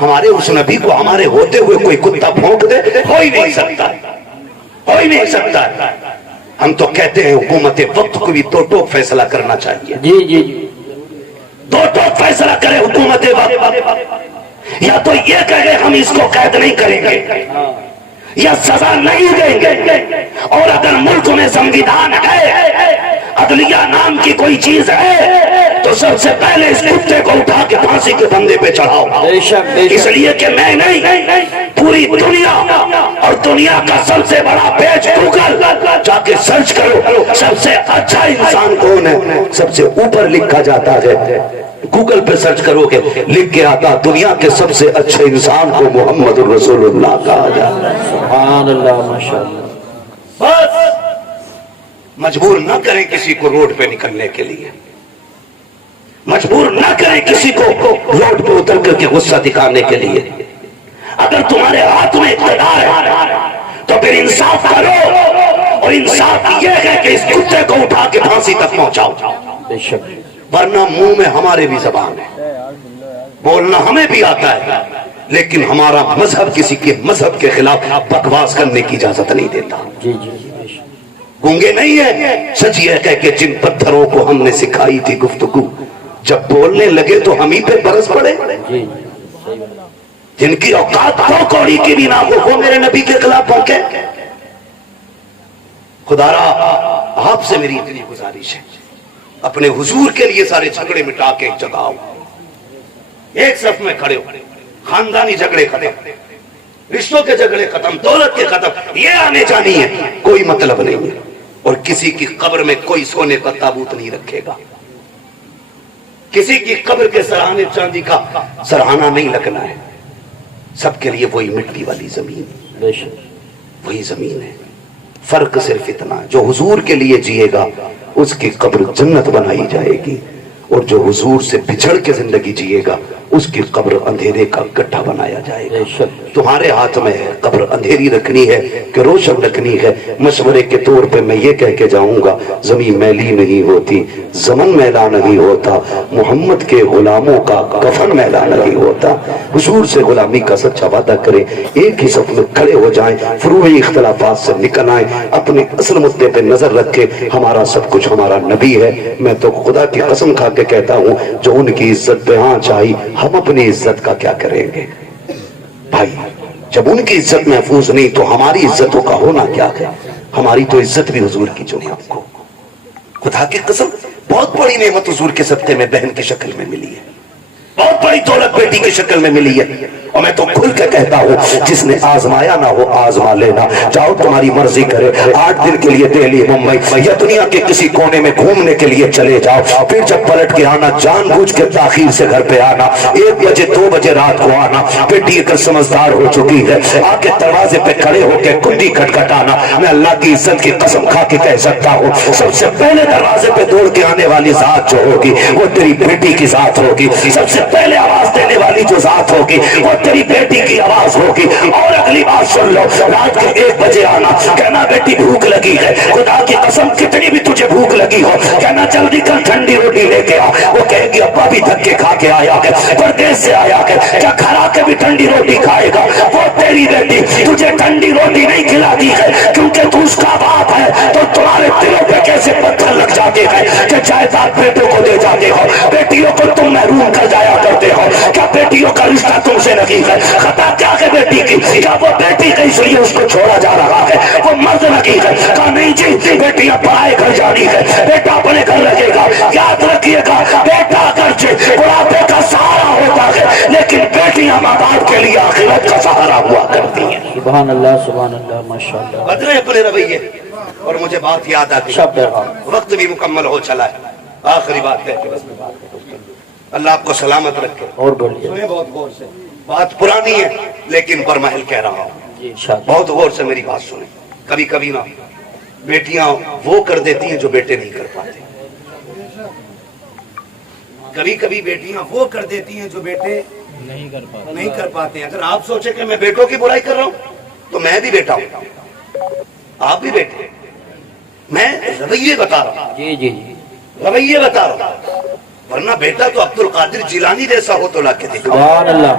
ہمارے اس نبی کو ہمارے ہوتے ہوئے کوئی کتا بھونک دے، ہو ہی نہیں سکتا، ہو ہی نہیں سکتا۔ ہم تو کہتے ہیں حکومت وقت کو بھی دو ٹوک فیصلہ کرنا چاہیے، جی جی دو ٹوک فیصلہ کرے حکومت وقت، یا تو یہ کہے ہم اس کو قید نہیں کریں گے یا سزا نہیں دیں گے، اور اگر ملک میں سنویدھان ہے، عدلیہ نام کی کوئی چیز ہے، تو سب سے پہلے اس کتے کو اٹھا کے پھانسی کے پھندے پہ چڑھاؤ۔ بے شک بے اس شک لیے کہ میں نہیں، پوری دنیا اور دنیا کا سب سے بڑا پیج گوگل، جا کے سرچ کرو سب سے اچھا انسان کون ہے، سب سے اوپر لکھا جاتا ہے، گوگل پہ سرچ کرو گے لکھ کے آتا دنیا کے سب سے اچھے انسان کو محمد الرسول اللہ کہا جاتا ہے۔ سبحان اللہ ماشاءاللہ۔ بس مجبور نہ کریں کسی کو روڈ پہ نکلنے کے لیے، مجبور نہ کریں کسی کو روڈ پہ اتر کر کے غصہ دکھانے کے لیے۔ اگر تمہارے ہاتھ میں اقتدار ہے تو پھر انصاف کرو، اور انصاف یہ ہے کہ اس کتے کو اٹھا کے پھانسی تک پہنچاؤ، بے شک ورنہ منہ میں ہمارے بھی زبان ہے، بولنا ہمیں بھی آتا ہے، لیکن ہمارا مذہب کسی کے مذہب کے خلاف بکواس کرنے کی اجازت نہیں دیتا۔ جی جی بے شک گونگے نہیں ہے، سچ یہ ہے کہ جن پتھروں کو ہم نے سکھائی تھی گفتگو، جب بولنے لگے تو ہم ہی پہ برس پڑے۔ جی جن کی اوقات دو کوڑی کی بھی نہ ہو وہ میرے نبی کے خلاف بھونکے۔ خدا را آپ سے میری اتنی گزارش ہے، اپنے حضور کے لیے سارے جھگڑے مٹا کے ایک جگہ آؤ، ایک صف میں کھڑے ہو، خاندانی جھگڑے ختم، رشتوں کے جھگڑے ختم، دولت کے ختم، یہ آنے جانی ہے کوئی مطلب نہیں ہے، اور کسی کی قبر میں کوئی سونے کا تابوت نہیں رکھے گا، کسی کی قبر کے سرہانے چاندی کا سرہانہ نہیں لگنا ہے، سب کے لیے وہی مٹی والی زمین، بے شک وہی زمین ہے۔ فرق صرف اتنا، جو حضور کے لیے جیے گا اس کی قبر جنت بنائی جائے گی، اور جو حضور سے بچھڑ کے زندگی جیے گا اس کی قبر اندھیرے کا گڈھا بنایا جائے گا۔ بے شک تمہارے ہاتھ میں ہے قبر اندھیری رکھنی ہے کہ روشن رکھنی ہے۔ مشورے کے طور پہ میں یہ کہہ کے جاؤں گا، زمین میلی نہیں ہوتی، زمن میلا نہیں ہوتا، محمد کے غلاموں کا کفن میلا نہیں ہوتا۔ حضور سے غلامی کا سچا وعدہ کریں، ایک ہی صف میں کھڑے ہو جائیں، فروعی اختلافات سے نکل آئیں، اپنے اصل مدے پہ نظر رکھیں، ہمارا سب کچھ ہمارا نبی ہے۔ میں تو خدا کی قسم کھا کے کہتا ہوں، جو ان کی عزت پہ ہاں چاہی، ہم اپنی عزت کا کیا کریں گے بھائی؟ جب ان کی عزت محفوظ نہیں تو ہماری عزتوں کا ہونا کیا ہے؟ ہماری تو عزت بھی حضور کی جو ہے آپ کو، خدا کی قسم بہت بڑی نعمت حضور کے صدقے میں بہن کی شکل میں ملی ہے، بہت بڑی دولت بیٹی کی شکل میں ملی ہے، اور میں تو کھل کے کہتا ہوں جس نے آزمایا نہ ہو آزما لینا۔ جاؤ تمہاری مرضی کرے، 8 دن کے لیے دہلی ممبئی یا دنیا کے کسی کونے میں گھومنے کے لیے چلے جاؤ، پھر جب پلٹ کے آنا جان بوجھ کے تاخیر سے گھر پہ آنا، 1 بجے 2 بجے رات کو آنا، بیٹی اگر سمجھدار ہو چکی ہے آ کے دروازے پہ کھڑے ہو کے کنڈی کھٹکھٹانا، میں اللہ کی عزت کی قسم کھا کے کہہ سکتا ہوں سب سے پہلے دروازے پہ دوڑ کے آنے والی ذات جو ہوگی وہ تیری بیٹی کی ذات ہوگی، سب سے پہلے آواز دینے والی جو ذات ہوگی وہ تیری بیٹی کی آواز ہوگی۔ اور اگلی بات سن لو، رات کے 1 بجے آنا، کہنا بیٹی بھوک لگی ہے، خدا کی قسم کتنی بھی تجھے بھوک لگی ہو کہنا جلدی کر ٹھنڈی روٹی لے کے آ، وہ کہے گی ابا بھی دھکے کھا کے آیا ہے، پردیس سے آیا ہے، کیا گھر آ کے بھی ٹھنڈی روٹی کھائے گا؟ وہ تیری بیٹی تجھے ٹھنڈی روٹی نہیں کھلاتی ہے کیونکہ تو اس کا باپ ہے، تو تمہارے دلوں پہ کیسے پتھر لگ جاتے ہیں کہ جائیداد بیٹوں کو دے جاتے ہو، بیٹیوں کو تم محروم کر جایا کرتے ہو، کیا بیٹیوں کا رشتہ تم سے نہیں ہے؟ خطا کیا ہے بیٹی کی؟ کیا وہ بیٹی ہے اس لیے اس کو چھوڑا جا رہا ہے؟ وہ مرد لگی ہے؟ کہا نہیں جی، بیٹیاں پرائے گھر جانی ہے، بیٹا اپنے گھر رکھے گا۔ یاد رکھیے گا بیٹا اگرچہ بڑھاپے کا سہارا ہوتا ہے لیکن بیٹیاں ماں باپ کے لیے آخرت کا سہارا ہوا کرتی ہیں۔ سبحان اللہ ماشاءاللہ۔ بدلے اپنے رویے۔ اور مجھے بات یاد آتی ہے، وقت بھی مکمل ہو چلا ہے، آخری بات ہے کہ بس میں بات کروں، اللہ آپ کو سلامت رکھے۔ اور بولیے، سنیں بہت غور سے، بات پرانی ہے لیکن برمحل کہہ رہا ہوں، بہت غور سے میری بات سنیں۔ کبھی کبھی نا بیٹیاں وہ کر دیتی ہیں جو بیٹے نہیں کر پاتے، کبھی کبھی بیٹیاں وہ کر دیتی ہیں جو بیٹے نہیں کر پاتے۔ اگر آپ سوچیں کہ میں بیٹوں کی برائی کر رہا ہوں تو میں بھی بیٹا ہوں، آپ بھی بیٹے، میں رویے بتا رہا ہوں، جی جی جی رویے بتا رہا ہوں، ورنہ بیٹا تو عبد القادر جیلانی جیسا ہو تو لا کے دکھاؤ، سبحان اللہ،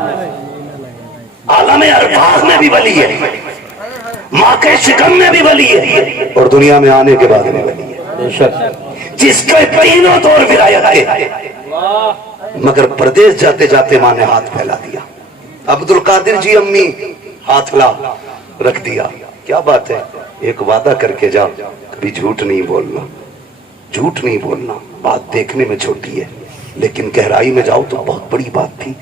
کے الفاظ میں بھی ولی ہے، ماں کے شکم میں بھی ولی ہے، اور دنیا میں آنے کے بعد بھی ولی ہے، بے شک جس کے تینوں دور ولایت کے، مگر پردیس جاتے جاتے ماں نے ہاتھ پھیلا دیا۔ عبد القادر جی امی ہاتھ لا رکھ دیا، کیا بات ہے، ایک وعدہ کر کے جا، کبھی جھوٹ نہیں بولنا، جھوٹ نہیں بولنا، بات دیکھنے میں چھوٹی ہے لیکن گہرائی میں جاؤ تو بہت بڑی بات تھی۔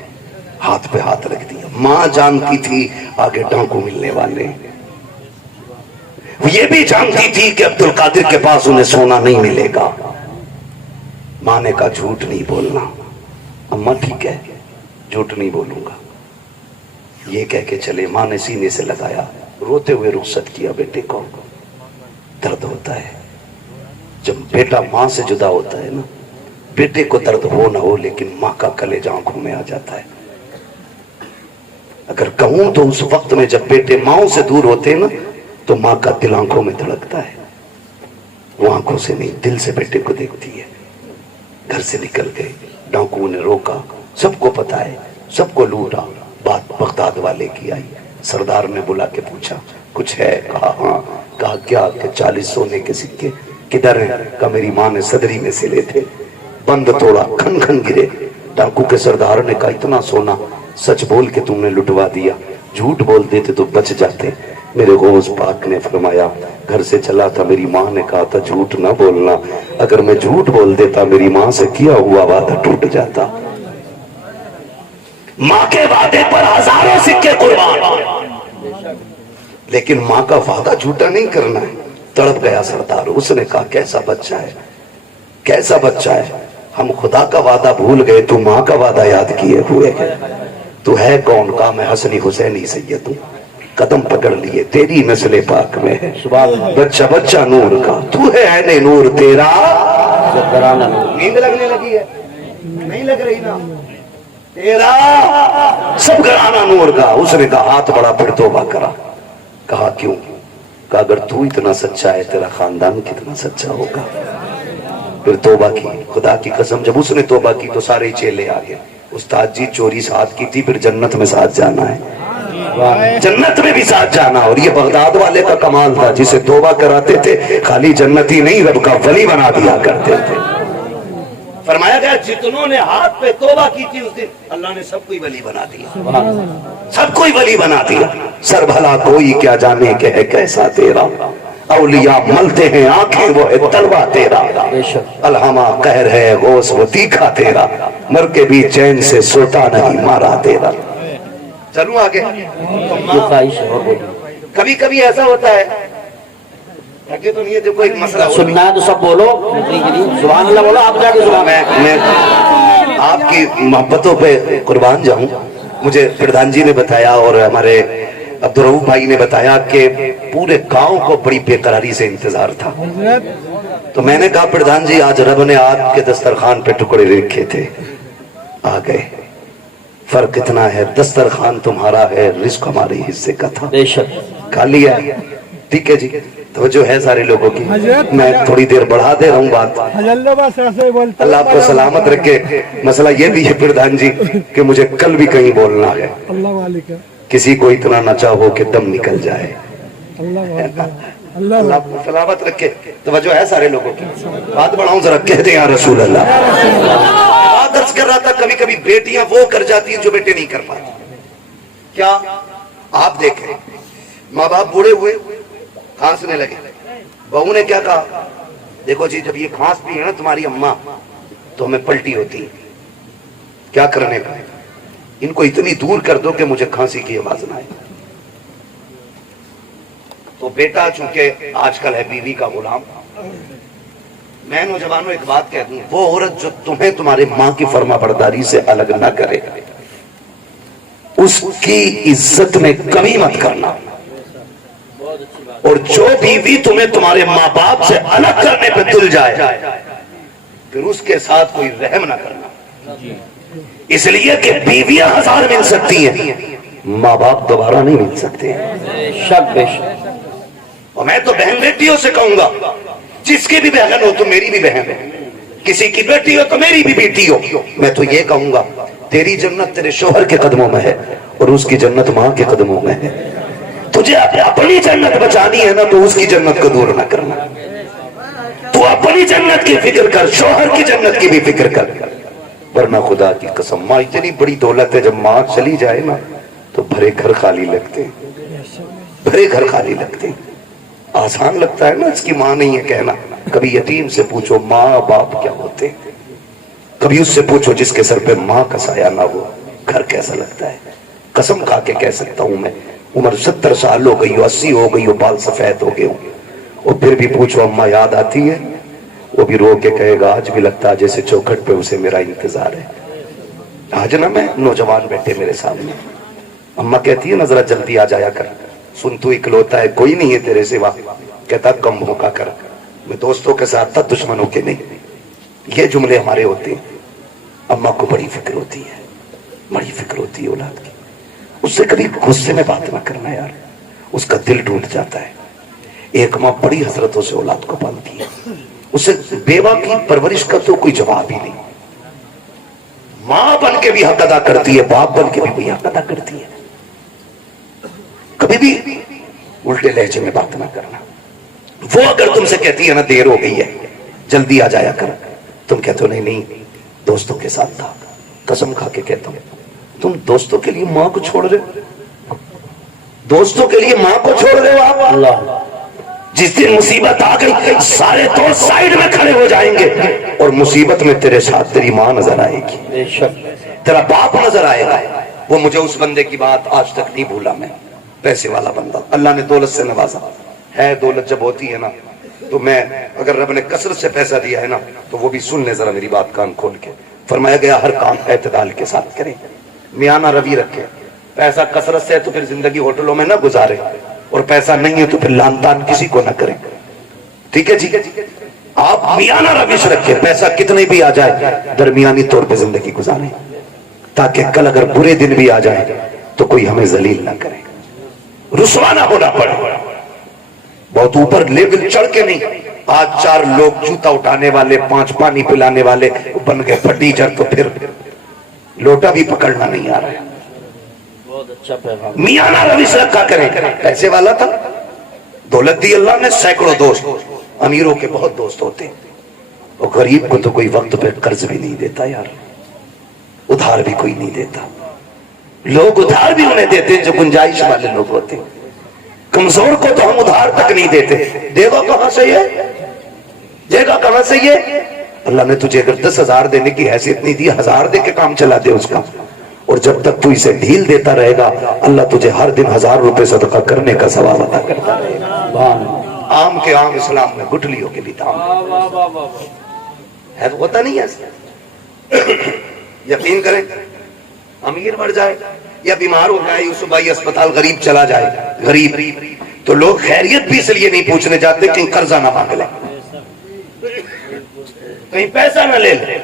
ہاتھ پہ ہاتھ رکھ دیا۔ ماں جانتی تھی آگے ڈانکو ملنے والے، یہ بھی جانتی تھی کہ عبد القادر کے پاس انہیں سونا نہیں ملے گا۔ ماں نے کہا جھوٹ نہیں بولنا۔ اماں ٹھیک ہے، جھوٹ نہیں بولوں گا، یہ کہہ کے چلے۔ ماں نے سینے سے لگایا، روتے ہوئے رخصت کیا۔ بیٹے کو درد ہوتا ہے، جب بیٹا ماں سے جدا ہوتا ہے نا، بیٹے کو درد ہو نہ ہو لیکن ماں کا کلیجہ آنکھوں میں آ جاتا ہے۔ اگر کہوں تو اس وقت میں جب بیٹے ماں سے دور ہوتے ہیں نا تو ماں کا دل آنکھوں میں دھڑکتا ہے، وہ آنکھوں سے نہیں دل سے بیٹے کو دیکھتی ہے۔ گھر سے نکل گئے، ڈاکوؤں نے روکا، سب کو پتا ہے، سب کو لوٹا۔ بات بغداد والے کی آئی، سردار نے بلا کے پوچھا کچھ ہے؟ کہا ہاں۔ کہا کیا؟ کہ 40 سونے کے سکے۔ کدھر ہیں؟ کہا میری ماں نے صدری میں سے لے تھے۔ بند توڑا، کھن کھن گرے۔ ڈاکو کے سردار نے کہا اتنا سونا سچ بول کے تم نے لٹوا دیا، جھوٹ بول دیتے تو بچ جاتے۔ میرے غوث پاک نے فرمایا گھر سے چلا تھا، میری ماں نے کہا تھا جھوٹ نہ بولنا، اگر میں جھوٹ بول دیتا میری ماں سے کیا ہوا وعدہ ٹوٹ جاتا۔ ماں کے وعدے پر ہزاروں سکے قربان، لیکن ماں کا وعدہ جھوٹا نہیں کرنا ہے۔ تڑپ گیا سردار، اس نے کہا کیسا بچہ ہے، کیسا بچہ ہے، ہم خدا کا وعدہ بھول گئے، تو ماں کا وعدہ یاد کیے ہوئے ہے۔ تو ہے کون؟ کہا میں حسنی حسینی سید ہوں، قدم پکڑ لیے، تیری نسل پاک میں ہے، بچہ بچہ نور کا، تو ہے عین نور تیرا نیند لگنے لگی ہے؟ نہیں لگ رہی نا؟ تیرا سب گھرانہ نور کا۔ اس نے کہا ہاتھ بڑا، پھر توبہ کرا۔ کہا کیوں؟ کہا اگر تو اتنا سچا ہے تیرا خاندان کتنا سچا ہوگا۔ پھر توبہ کی، خدا کی قسم جب اس نے توبہ کی تو سارے چیلے آ گئے۔ استاد جی چوری ساتھ کی تھی، پھر جنت میں ساتھ جانا ہے، جنت میں بھی ساتھ جانا۔ اور یہ بغداد والے کا کمال تھا، جسے توبہ کراتے تھے خالی جنتی نہیں رب کا ولی بنا دیا کرتے تھے۔ فرمایا گیا جتنوں نے ہاتھ پہ توبہ کی تھی اس دن اللہ نے سب کوئی ولی بنا دیا، سب کوئی ولی بنا دیا۔ سر بھلا کوئی کیا جانے کہ ہے کیسا تیرا، اولیاء ملتے ہیں آنکھیں وہ ہے تلوا تیرا، الہما قہر ہے غوث وہ تیکھا تیرا، مر کے بھی چین سے سوتا نہیں مارا تیرا۔ چلوں آگے؟ کبھی کبھی ایسا ہوتا ہے کہ تو نہیں دیکھو ایک مسئلہ سننا ہے تو سب بولو، سبحان اللہ بولو، آپ جا کے سبحان۔ میں آپ کی محبتوں پہ قربان جاؤں۔ مجھے پردھان جی نے بتایا اور ہمارے عبدالرؤف بھائی نے بتایا کہ پورے گاؤں کو بڑی بے قراری سے انتظار تھا۔ تو میں نے کہا پردھان جی آج رب نے آپ کے دسترخوان پہ ٹکڑے رکھے تھے، آ گئے، فرق اتنا ہے دسترخوان تمہارا ہے، رزق ہمارے حصے کا تھا، کھا لیا۔ ٹھیک ہے جی، توجہ ہے سارے لوگوں کی، میں تھوڑی دیر بڑھا دے رہا ہوں بات، اللہ آپ کو سلامت رکھے۔ مسئلہ یہ بھی ہے پردھان جی کہ مجھے کل بھی کہیں بولنا ہے، کسی کو اتنا نہ چاہو کہ دم نکل جائے، اللہ آپ کو سلامت رکھے۔ توجہ ہے سارے لوگوں کی، بات بڑھاؤں ذرا، کہہ دیں یا رسول اللہ۔ بات درس کر رہا تھا کبھی کبھی بیٹیاں وہ کر جاتی ہیں جو بیٹے نہیں کر پاتے۔ کیا آپ دیکھیں ماں باپ بوڑھے ہوئے کھانسنے لگے، بہو نے کیا کہا دیکھو جی جب یہ کھانستی ہے نا تمہاری اماں تو ہمیں پلٹی ہوتی ہے، کیا کرنے کا، ان کو اتنی دور کر دو کہ مجھے کھانسی کی آواز نہ آئے۔ تو بیٹا چونکہ آج کل ہے بیوی کا غلام، میں نوجوانوں ایک بات کہہ دوں، وہ عورت جو تمہیں تمہارے ماں کی فرما برداری سے الگ نہ کرے اس کی عزت میں کمی مت کرنا، اور جو بیوی تمہیں تمہارے ماں باپ سے الگ کرنے پہ تل جائے پھر اس کے ساتھ کوئی رحم نہ کرنا، اس لیے کہ بیویاں 1000 مل سکتی ہیں، ماں باپ دوبارہ نہیں مل سکتے۔ شک بے شک، اور میں تو بہن بیٹیوں سے کہوں گا جس کی بھی بہن ہو تو میری بھی بہن ہے، کسی کی بیٹی ہو تو میری بھی بیٹی ہو، میں تو یہ کہوں گا تیری جنت تیرے شوہر کے قدموں میں ہے اور اس کی جنت ماں کے قدموں میں ہے. تجھے اپنی جنت بچانی ہے نا تو اس کی جنت کو دور نہ کرنا. تو اپنی جنت کی فکر کر, شوہر کی جنت کی بھی فکر کر, ورنہ خدا کی قسم ماں اتنی بڑی دولت ہے, جب ماں چلی جائے نا تو بھرے گھر خالی لگتے, بھرے گھر خالی لگتے. آسان لگتا ہے نا اس کی ماں نہیں ہے کہنا. کبھی یتیم سے پوچھو ماں باپ کیا ہوتے, کبھی اس سے پوچھو جس کے سر پہ ماں کا سایہ نہ ہو, گھر کیسا لگتا ہے. قسم کھا کے کہہ سکتا ہوں میں, عمر 70 سال ہو گئی ہو, 80 ہو گئی ہو, بال سفید ہو گئے ہوں, اور پھر بھی پوچھو اماں یاد آتی ہے, وہ بھی رو کے کہے گا آج بھی لگتا ہے جیسے چوکھٹ پہ اسے میرا انتظار ہے. آج نا میں نوجوان بیٹھے میرے سامنے, اماں کہتی ہے نا ذرا جلدی آ جایا کر, سن تو اکلوتا ہے کوئی نہیں ہے تیرے سوا, کہتا کم بھوکا کر, میں دوستوں کے ساتھ تھا دشمنوں کے نہیں. یہ جملے ہمارے ہوتے ہیں. اماں کو بڑی فکر ہوتی ہے, بڑی فکر ہوتی ہے اولاد کی. اس سے کبھی غصے میں بات نہ کرنا یار, اس کا دل ٹوٹ جاتا ہے. ایک ماں بڑی حسرتوں سے اولاد کو پالتی ہے, اسے بیوہ کی پرورش کا تو کوئی جواب ہی نہیں. ماں بن کے بھی حق ادا کرتی ہے, باپ بن کے بھی حق ادا کرتی ہے. کبھی بھی الٹے لہجے میں بات نہ کرنا. وہ اگر تم سے کہتی ہے نا دیر ہو گئی ہے جلدی آ جایا کر, تم کہتے ہو نہیں نہیں دوستوں کے ساتھ تھا. قسم کھا کے کہتا ہوں تم دوستوں کے لیے ماں کو چھوڑ رہے ہو, دوستوں کے لیے ماں کو چھوڑ رہے ہو آپ. اللہ, جس دن مصیبت آ گئی سارے دوست سائیڈ میں کھڑے ہو جائیں گے, اور مصیبت میں تیرے ساتھ تیری ماں نظر آئے گی, تیرا باپ نظر آئے گا. وہ مجھے اس بندے کی بات آج تک نہیں بھولا میں, پیسے والا بندہ, اللہ نے دولت سے نوازا ہے. دولت جب ہوتی ہے نا تو میں, اگر رب نے کثرت سے پیسہ دیا ہے نا تو وہ بھی سن لے ذرا میری بات کان کھول کے. فرمایا گیا ہر کام اعتدال کے ساتھ کریں, میانہ روی رکھے. پیسہ کثرت سے ہے تو پھر زندگی ہوٹلوں میں نہ گزارے, اور پیسہ نہیں ہے تو پھر لان تان کسی کو نہ کریں. ٹھیک ہے جی, آپ میانہ روش رکھے, پیسہ کتنے بھی آ جائے درمیانی طور پہ زندگی گزاریں, تاکہ کل اگر برے دن بھی آ جائے تو کوئی ہمیں ذلیل نہ کرے, رسوا نہ ہونا پڑے. بہت اوپر لیول چڑھ کے نہیں. آج 4 لوگ جوتا اٹھانے والے, 5 پانی پلانے والے بن گئے فرنیچر, تو پھر لوٹا بھی پکڑنا نہیں آ رہا ہے. بہت اچھا پیغام. میانہ روش رکھا کریں. پیسے والا تھا, دولت دی اللہ نے, سینکڑوں دوست. امیروں کے بہت دوست ہوتے ہیں, اور غریب کو تو کوئی وقت پہ قرض بھی نہیں دیتا یار, ادھار بھی کوئی نہیں دیتا. لوگ ادھار بھی انہیں دیتے ہیں جو گنجائش والے لوگ ہوتے ہیں. کمزور کو تو ہم ادھار تک نہیں دیتے. دے گا کہاں سے یہ, دے گا کہاں سے یہ. اللہ نے تجھے اگر 10,000 دینے کی حیثیت نہیں دی, 1000 دے کے کام چلا دے اس کا, اور جب تک تو اسے ڈھیل دیتا رہے گا اللہ تجھے ہر دن 1000 روپے صدقہ کرنے کا ثواب عطا کرتا رہے گا. عام کے عام اسلام میں گٹلیوں کے بھی دام ہے, ہوتا نہیں ہے. یقین کریں, امیر مر جائے یا بیمار ہو جائے, یوسف بھائی اسپتال, غریب چلا جائے, غریب, تو لوگ خیریت بھی اس لیے نہیں پوچھنے جاتے کہیں قرضہ نہ مانگ لیں, کہیں پیسہ نہ لے لیں.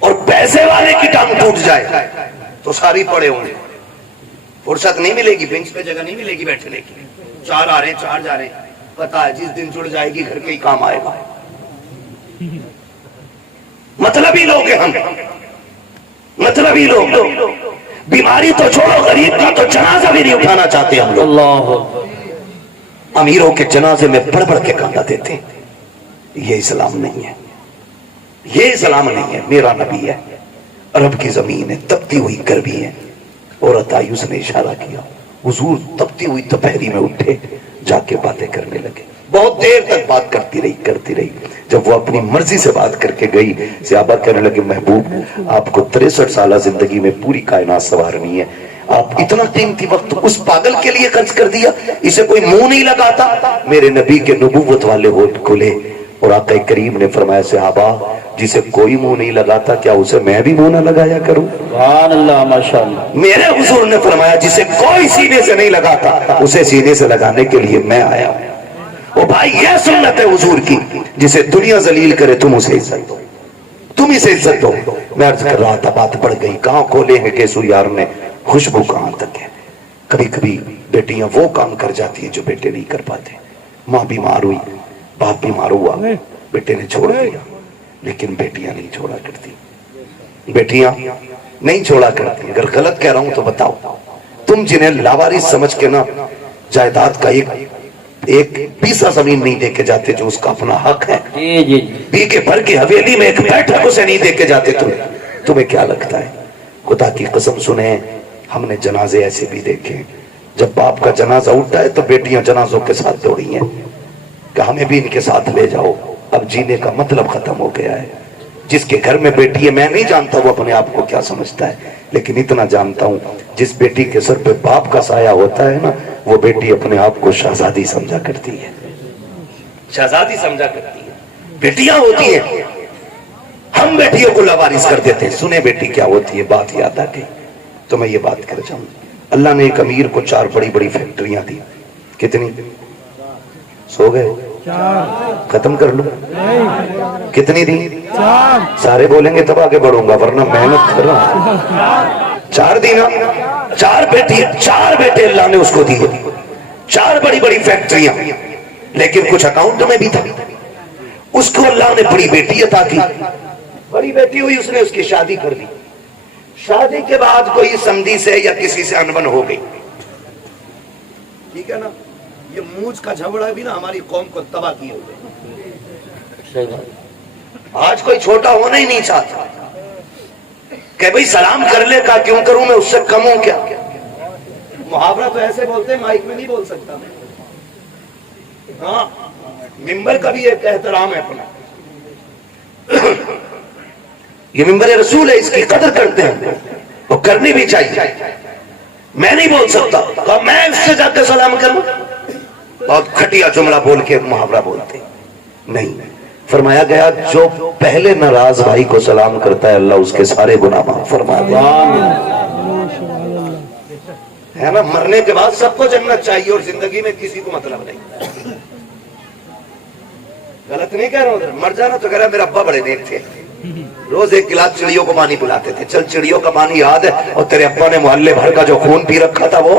اور پیسے والے کی ٹانگ ٹوٹ جائے تو ساری پڑے ہوں گے, فرصت نہیں ملے گی, بینچ پہ جگہ نہیں ملے گی بیٹھنے کی. 4 آ رہے ہیں 4 جا رہے ہیں, پتا ہے جس دن جڑ جائے گی گھر کے ہی کام آئے گا. مطلب ہی لوگ ہیں ہم, مطلب ہی لوگ. بیماری تو چھوڑو, غریب کا تو جنازہ بھی نہیں اٹھانا چاہتے ہم لوگ. امیروں کے جنازے میں بڑھ بڑھ کے کاندھا دیتے. یہ اسلام نہیں ہے, یہ اسلام نہیں ہے. میرا نبی ہے, عرب کی زمین ہے, تپتی ہوئی گرمی ہے. عورت آئی, اس نے اشارہ کیا, حضور تپتی ہوئی دوپہری میں اٹھے, جا کے باتیں کرنے لگے. بہت دیر تک بات کرتی رہی. جب وہ اپنی مرضی سے بات کر کے گئی, صحابہ کہنے لگے محبوب آپ کو 63 سالہ زندگی میں پوری کائنات سنوارنی ہے, آپ اتنا قیمتی وقت اس پاگل کے لیے خرچ کر دیا, اسے کوئی منہ نہیں لگاتا. میرے نبی کے نبوت والے ہونٹ کھلے, اور آقا کریم نے فرمایا صحابہ جسے کوئی منہ نہیں لگاتا کیا اسے میں بھی منہ نہ لگایا کروں. سبحان اللہ, ماشاءاللہ. میرے حضور نے فرمایا جسے کوئی سینے سے نہیں لگاتا اسے سینے سے لگانے کے لیے میں آیا ہوں. او بھائی یہ سنت ہے حضور کی, جسے دنیا ذلیل کرے تم اسے عزت دو, تم اسے عزت دو. میں عرض کر رہا تھا, بات بڑھ گئی. کہاں کھولے ہیں کیسو یار نے, خوشبو کہاں تک ہے. کبھی کبھی بیٹیاں وہ کام کر جاتی ہیں جو بیٹے نہیں کر پاتے. ماں بیمار ہوئی, باپ بیمار ہوا, بیٹے نے چھوڑ دیا, لیکن بیٹیاں نہیں چھوڑا کرتی. بیٹیاں نہیں چھوڑا کرتی. اگر غلط کہہ رہا ہوں تو بتاؤ. تم جنہیں لاوارث سمجھ کے نا جائیداد کا ایک پیسہ زمین نہیں دے کے جاتے جو اس کا اپنا حق ہے، پی کے بھر کی حویلی میں ایک بیٹھک اسے نہیں دے کے جاتے، تمہیں کیا لگتا ہے؟ خدا کی قسم سنیں، ہم نے جنازے ایسے بھی دیکھے، جب باپ کا جنازہ اٹھتا ہے تو بیٹیاں جنازوں کے ساتھ دوڑی ہیں کہ ہمیں بھی ان کے ساتھ لے جاؤ۔ اب جینے کا مطلب ختم ہو گیا ہے۔ جس کے گھر میں بیٹی ہے، میں نہیں جانتا وہ اپنے آپ کو کیا سمجھتا ہے، لیکن اتنا جانتا ہوں جس بیٹی کے سر پہ باپ کا سایہ ہوتا ہے نا، وہ بیٹی اپنے آپ کو شہزادی سمجھا کرتی ہے، شہزادی سمجھا کرتی ہے۔ بیٹیاں ہوتی ہیں، ہم بیٹیوں کو لاوارث کر دیتے ہیں۔ سنیں بیٹی کیا ہوتی ہے، بات یاد آ گئی تو میں یہ بات کر جاؤں۔ اللہ نے ایک امیر کو 4 بڑی بڑی فیکٹریاں دی۔ کتنی؟ سو گئے؟ ختم کر لو۔ کتنی دی؟ سارے بولیں گے تب آگے بڑھوں گا، ورنہ محنت کر رہا ہوں۔ 4 دی نا؟ 4 بیٹے اللہ نے اس کو دیے، 4 بڑی بڑی فیکٹریاں، لیکن کچھ اکاؤنٹ میں بھی تھا۔ اس کو اللہ نے بڑی بیٹی عطا کی، بڑی بیٹی ہوئی، اس نے اس کی شادی کر دی۔ شادی کے بعد کوئی سمدھی سے یا کسی سے انبن ہو گئی، ٹھیک ہے نا؟ یہ موج کا جھگڑا بھی نا ہماری قوم کو تباہ کیے ہوئے۔ آج کوئی چھوٹا ہونا ہی نہیں چاہتا کہ بھئی سلام کر لے کا کیوں کروں میں، اس سے کم ہوں کیا؟ محاورہ تو ایسے بولتے ہیں، مائک میں نہیں بول سکتا میں۔ ہاں، ممبر کا بھی ایک احترام ہے اپنا، یہ ممبر رسول ہے، اس کی قدر کرتے ہیں اور کرنی بھی چاہیے۔ میں نہیں بول سکتا، میں اس سے جا کے سلام کروں، بہت گھٹیا جملہ بول کے محاورہ بولتے نہیں۔ فرمایا گیا جو پہلے ناراض بھائی کو سلام کرتا ہے اللہ اس کے سارے گناہ معاف فرما دے، ہے نا؟ مرنے کے بعد سب کو جنت چاہیے اور زندگی میں کسی کو مطلب نہیں۔ غلط نہیں کہہ رہا ہوں، مر جانا تو کہہ رہا میرا ابا بڑے نیک تھے، روز 1 گلاس چڑیوں کو پانی پلاتے تھے۔ چل چڑیوں کا پانی یاد ہے، اور تیرے ابا نے محلے بھر کا جو خون پی رکھا تھا وہ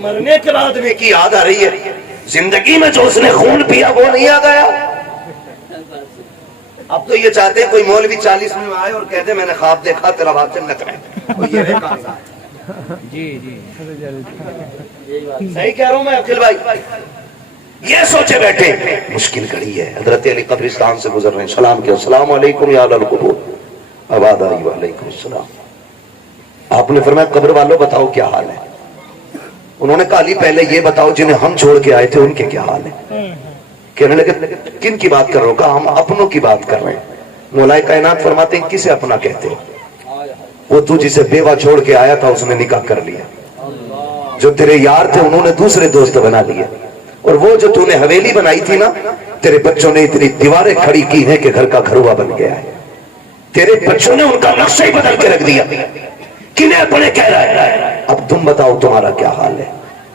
مرنے کے بعد نیکی یاد آ رہی ہے، زندگی میں جو اس نے خون پیا وہ نہیں یاد آیا۔ اب تو یہ چاہتے ہیں کوئی مولوی 40 میں آئے اور کہتے میں نے خواب دیکھا تیرا باپ جنت میں، یہ ہے کہاں؟ صحیح کہہ رہا ہوں میں عقیل بھائی؟ یہ سوچے بیٹھے مشکل گھڑی ہے۔ حضرت علی قبرستان سے گزر رہے ہیں، سلام کیا، السلام علیکم یا اہل القبور، آباد آئی وعلیکم السلام۔ آپ نے فرمایا قبر والوں بتاؤ کیا حال ہے؟ انہوں نے کہا علی پہلے یہ بتاؤ جنہیں ہم چھوڑ کے آئے تھے ان کے کیا حال ہے؟ کہنے لگے کن کی بات کر رہے ہو؟ کہا ہم اپنوں کی بات کر رہے ہیں۔ مولا کائنات فرماتے ہیں کسے اپنا کہتے ہیں؟ وہ تو جسے بیوہ چھوڑ کے آیا تھا اس نے نکاح کر لیا، جو تیرے یار تھے انہوں نے دوسرے دوست بنا لیے، اور وہ جو تو نے حویلی بنائی تھی نا، تیرے بچوں نے اتنی دیواریں کھڑی کی ہیں کہ گھر کا گھروا بن گیا ہے، تیرے بچوں نے ان کا نقشہ ہی بدل کے رکھ دیا۔ کنہیں بڑے کہہ رہا ہے اب تم بتاؤ تمہارا کیا حال ہے؟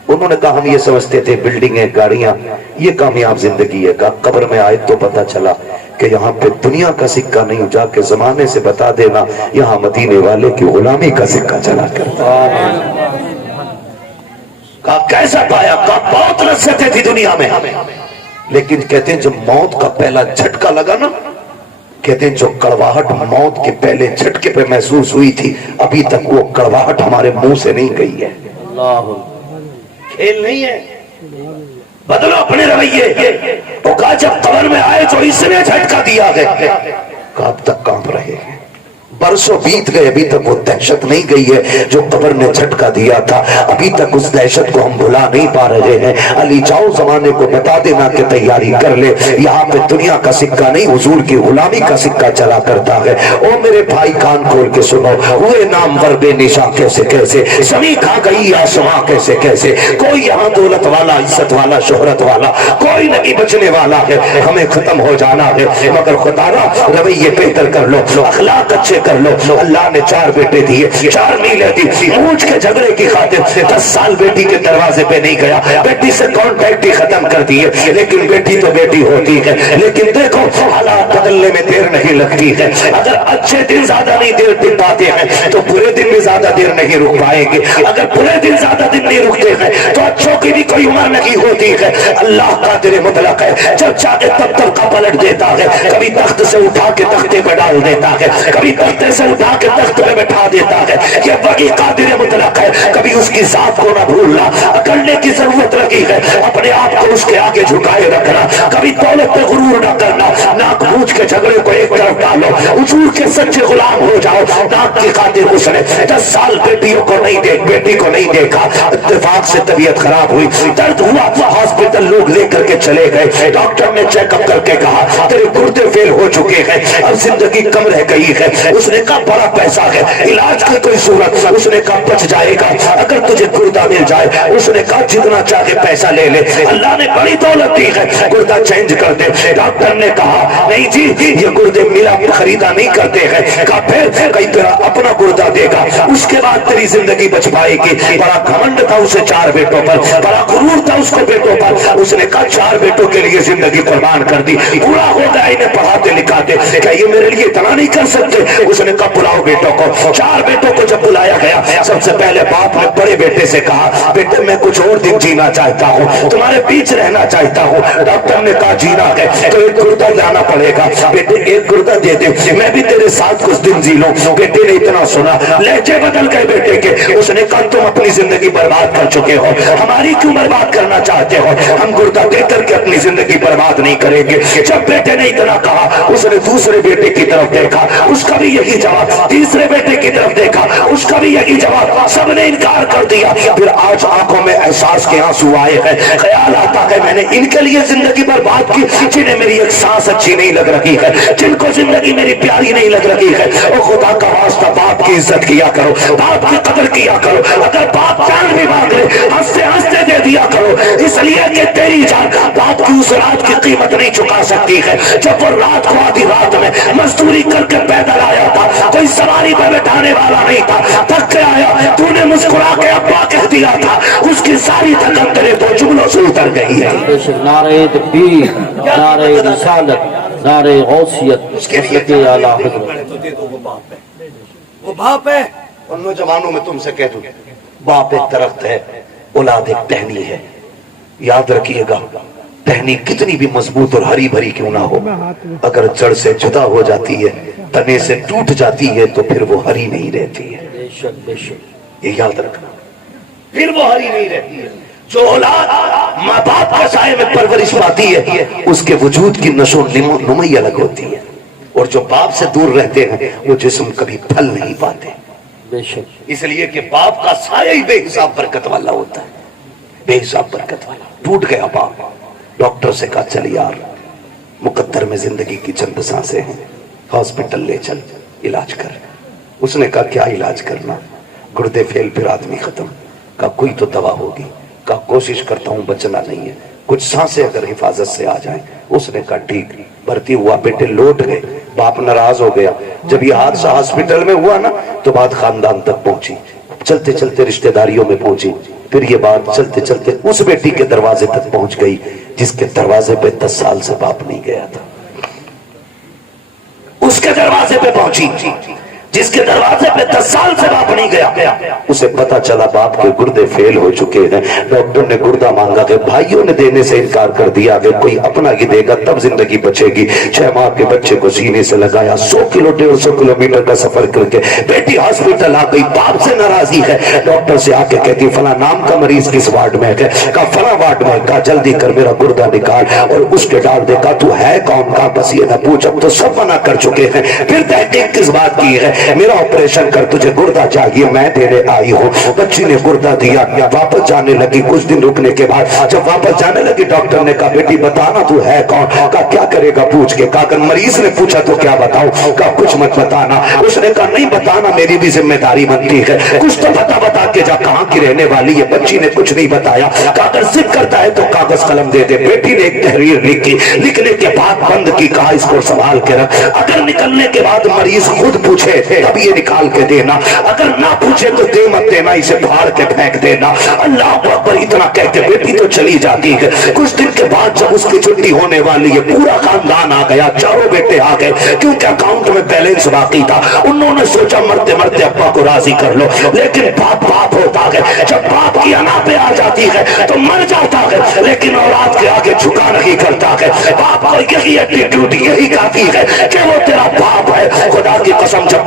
انہوں نے کہا ہم یہ سمجھتے تھے بلڈنگیں گاڑیاں یہ کامیاب زندگی ہے، کہا قبر میں آئے تو پتا چلا کہ یہاں پہ دنیا کا سکہ نہیں، جا کے زمانے سے بتا دینا یہاں مدینے والے کی غلامی کا سکہ چلا کرتا۔ کہا کیسا پایا؟ کہا بہت لذتیں تھی دنیا میں، لیکن کہتے ہیں جب موت کا پہلا جھٹکا لگا نا، کہتے ہیں جو کڑواہٹ موت کے پہلے جھٹکے پہ محسوس ہوئی تھی ابھی تک وہ کڑواہٹ ہمارے منہ سے نہیں گئی ہے۔ کھیل نہیں ہے، بدلو اپنے رویے۔ وہ کہا جب قبر میں آئے تو اس نے جھٹکا دیا ہے، کہا اب تک کانپ رہے ہیں، برسوں بیت گئے ابھی تک وہ دہشت نہیں گئی ہے جو قبر نے جھٹکا دیا تھا، ابھی تک اس دہشت کو ہم بھلا نہیں پا رہے ہیں۔ علی جاؤ زمانے کو بتا دینا کہ تیاری کر لے، یہاں پہ دنیا کا سکہ نہیں حضور کی غلامی کا سکہ چلا کرتا ہے۔ او میرے بھائی کان کھول کے سنو، ہوئے نامور بے نشاں کیسے کیسے، زمین کھا گئی آسماں کیسے کیسے، کوئی یہاں دولت والا عزت والا شہرت والا کوئی نہیں بچنے والا ہے، ہمیں ختم ہو جانا ہے، مگر خدا را رویے بہتر کر لو، اخلاق اچھے کر لو۔ اللہ نے 4 بیٹے دیے، 4 نیلے دی، اونچ کے جھگڑے کی خاطر 10 سال بیٹی کے دروازے پہ نہیں گیا، بیٹی سے کانٹیکٹ ہی ختم کر دیے، لیکن بیٹی تو بیٹی ہوتی ہے۔ لیکن دیکھو حالات بدلنے میں دیر نہیں لگتی ہے، اگر اچھے دن زیادہ نہیں دیر ٹک پاتے ہیں تو برے دن بھی زیادہ دیر نہیں رک پائیں گے، اگر برے دن زیادہ دن نہیں رکتے ہیں تو اچھوں کی بھی کوئی عمر نہیں ہوتی ہے۔ اللہ قادر مطلق ہے، جب چاہے تب طبقہ پلٹ دیتا ہے، کبھی تخت سے اٹھا کے تختے پہ ڈال دیتا ہے، کبھی فرشتے سے اٹھا کے تخت میں بٹھا دیتا ہے. یہ وہی قادر مطلق ہے. کبھی اس کی ذات کو نہ بھولنا, اکڑنے کی ضرورت رکھی ہے, اپنے آپ کو اس کے آگے جھکائے رکھنا, کبھی دولت پہ غرور نہ کرنا, ناک بوجھ کے جھگڑے کو ایک طرف ڈالو, اصول کے سچے غلام ہو جاؤ. ناک کی خاطر اس نے 10 سال بیٹی کو نہیں دیکھا, اتفاق سے طبیعت خراب ہوئی, درد ہوا, ہاسپٹل لوگ لے کر کے چلے گئے, ڈاکٹر نے چیک اپ کر کے کہا تیرے گردے فیل ہو چکے ہیں, اب زندگی کم رہ گئی ہے. اس نے کہا بڑا پیسہ ہے, علاج کی کوئی صورت؟ اس نے کہا بچ جائے گا اگر تجھے گردہ مل جائے. اس نے کہا جتنا چاہے پیسہ لے لے, اللہ نے بڑی دولت دی ہے, گردہ چینج کر دے. ڈاکٹر نے کہا نہیں جی, یہ گردے ملا خریدا نہیں کرتے ہیں. کہا پھر کئی تیرا اپنا گردہ دے گا, اس کے بعد تیری زندگی بچ پائے گی. بڑا گھمنڈ تھا اسے 4 بیٹوں پر, بڑا غرور تھا اس کو بیٹوں پر. اس نے کہا 4 بیٹوں کے لیے زندگی قربان کر دی, پورا ہو گیا انہیں پڑھاتے لکھاتے, کہ یہ میرے لیے اتنا نہیں کر سکتے. اس نے کہا بلاؤ بیٹوں کو. 4 بیٹوں کو جب بلایا گیا, سب سے پہلے باپ نے بڑے بیٹے سے کہا بیٹے میں کچھ اور دن جینا چاہتا ہوں, تمہارے بیچ رہنا چاہتا ہوں. ڈاکٹر نے کہا جینا ہے تو ایک گردہ لانا پڑے گا. بیٹے ایک گردہ دے دے, میں بھی تیرے ساتھ کچھ دن جی لوں. بیٹے نے اتنا سنا, لہجے بدل گئے بیٹے کے. اس نے کہا تم اپنی زندگی برباد کر چکے ہو, ہماری کیوں برباد کرنا چاہتے ہو؟ ہم گردہ دے کر کے اپنی زندگی برباد نہیں کریں گے. جب بیٹے نے اتنا کہا, اس نے دوسرے بیٹے کی طرف دیکھا, اس کا بھی یہی جواب. تیسرے بیٹے کی طرف دیکھا, اس کا بھی یہی جواب. سب نے انکار کر دیا. پھر آج آنکھوں میں احساس کے آنسو آئے ہیں, خیال آتا ہے میں نے ان کے لیے زندگی برباد کی جنہیں میری ایک سانس اچھی نہیں لگ رہی ہے, جن کو زندگی میری پیاری نہیں لگ رہی ہے. اور خدا کا واسطہ باپ کی عزت کیا کرو, باپ کی قدر کیا کرو. اگر باپ جان بھی مانگ لے, ہنستے ہنستے دے دیا کرو, اس لیے کہ تیری جان باپ کی اس رات کی قیمت نہیں چکا سکتی ہے. جب وہ رات کو آدھی رات میں مزدوری کر کے پیدل آیا تھا, کوئی سواری پہ بٹھانے والا نہیں تھا, تھک کے آیا, تو نے مسکرا کے ابا کہہ دیا تھا, اس کی ساری تھکن تیرے 2 جملوں سے اتر گئی ہے. نعرہ تکبیر, نعرہ رسالت, نعرہ غوثیت, حضرت اعلیٰ حضرت. وہ باپ ہے. اور نوجوانوں میں تم سے کہہ دوں, باپ ایک درخت ہے, اولاد ایک ٹہنی ہے. یاد رکھیے گا, ٹہنی کتنی بھی مضبوط اور ہری بھری کیوں نہ ہو, اگر جڑ سے جدا ہو جاتی ہے, تنے سے ٹوٹ جاتی ہے, تو پھر وہ ہری نہیں رہتی ہے. بے شک بے شک, یہ یاد رکھنا, پھر وہ ہری نہیں رہتی ہے. جو اولاد ماں باپ کے سائے میں پرورش پاتی ہے, اس کے وجود کی نشو نمائی الگ ہوتی ہے. اور جو باپ سے دور رہتے ہیں, وہ جسم کبھی پھل نہیں پاتے. بے شک, اس لیے کہ باپ کا سایہ ہی بے حساب برکت والا ہوتا ہے, بے حساب برکت والا. ٹوٹ گیا باپ, ڈاکٹر سے کہا چل یار, مقدر میں زندگی کی چند سانسیں ہیں, ہاسپٹل لے چل, علاج کر. اس نے کہا کیا علاج کرنا؟ گردے فیل, پھر آدمی ختم. کہا کوئی تو دوا ہوگی. کہا کوشش کرتا ہوں, بچنا نہیں ہے, کچھ سانسیں اگر حفاظت سے آ جائیں. اس نے کہا ٹھیک. بھرتی ہوا, بیٹے لوٹ گئے, باپ ناراض ہو گیا. جب یہ حادثہ ہاسپٹل میں ہوا نا, تو بات خاندان تک پہنچی, چلتے چلتے رشتہ داریوں میں پہنچی, پھر یہ بات چلتے چلتے اس بیٹی کے دروازے تک پہنچ گئی جس کے دروازے پہ 10 سال سے باپ نہیں گیا تھا. اس کے دروازے پہ پہنچی جس کے دروازے پہ 10 سال سے باپ نہیں گیا. اسے پتا چلا باپ کے گردے فیل ہو چکے ہیں. ڈاکٹر نے گردہ مانگا, کہ بھائیوں نے دینے سے انکار کر دیا کہ کوئی اپنا ہی دے گا تب زندگی بچے گی. 6 ماہ کے بچے کو سینے سے لگایا, 100 کلومیٹر کا سفر کر کے بیٹی ہاسپٹل آ گئی. باپ سے ناراضی ہے, ڈاکٹر سے آ کے کہتی فلاں نام کا مریض کس وارڈ میں ہے؟ کہا فلاں وارڈ میں. کہا جلدی کر میرا گردہ نکال اور اس کے ڈال دے. کہا تو ہے کون؟ کہا بس یہ نہ پوچھ, اب تو سب منع کر چکے ہیں. پھر تحقیق کس بات کی ہے؟ میرا آپریشن کر, تجھے گردہ چاہیے, میں دینے آئی ہوں. بچی نے گردہ دیا, واپس جانے لگی. کچھ دن رکنے کے بعد جب واپس جانے لگی, ڈاکٹر نے کہا بیٹی بتانا تو ہے کون؟ کہا کیا کرے گا پوچھ کے. کہا اگر مریض نے پوچھا تو کیا بتاؤں؟ کہا کچھ مت بتانا. اس نے کہا نہیں بتانا, میری بھی ذمہ داری بنتی ہے, کچھ تو بتا کے جا کہاں کی رہنے والی ہے. بچی نے کچھ نہیں بتایا. کہا اگر ضد کرتا ہے تو کاغذ قلم دے دے. بیٹی نے ایک تحریر لکھی, لکھنے کے بعد بند کی. کہا اس کو سنبھال کے رکھ, اگر نکلنے کے بعد مریض خود پوچھے تب یہ نکال کے دینا, اگر نہ پوچھے تو دے مت دینا, اسے پھاڑ کے پھینک دینا. اللہ اکبر اتنا کہہ کے بیٹی تو چلی جاتی ہے. کچھ دن کے بعد جب اس کی چھٹی ہونے والی ہے, پورا خاندان آ گیا, چاروں بیٹے آ گئے, کیونکہ اکاؤنٹ میں بیلنس باقی تھا. انہوں نے سوچا مرتے مرتے ابا کو راضی کر لو, لیکن باپ ہوتا ہے. جب باپ کی انا پہ آ جاتی ہے تو مر جاتا ہے, لیکن اولاد کے آگے جھکا نہیں کرتا ہے. باپ کو یہی ایٹیٹیوڈ, یہی کافی ہے کہ وہ تیرا باپ ہے. خدا کی قسم جب